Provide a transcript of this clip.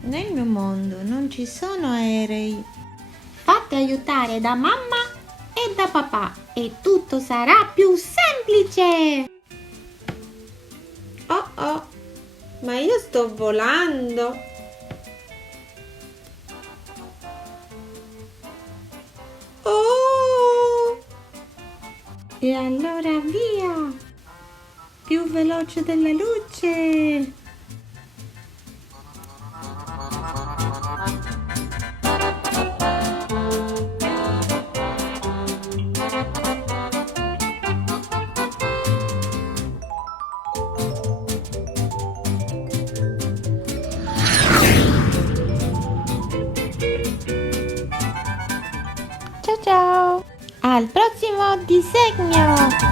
Nel mio mondo non ci sono aerei. Fatti aiutare da mamma e da papà e tutto sarà più semplice. Oh oh, ma io sto volando. Oh! E allora via! Più veloce della luce! Ciao ciao! Al prossimo disegno!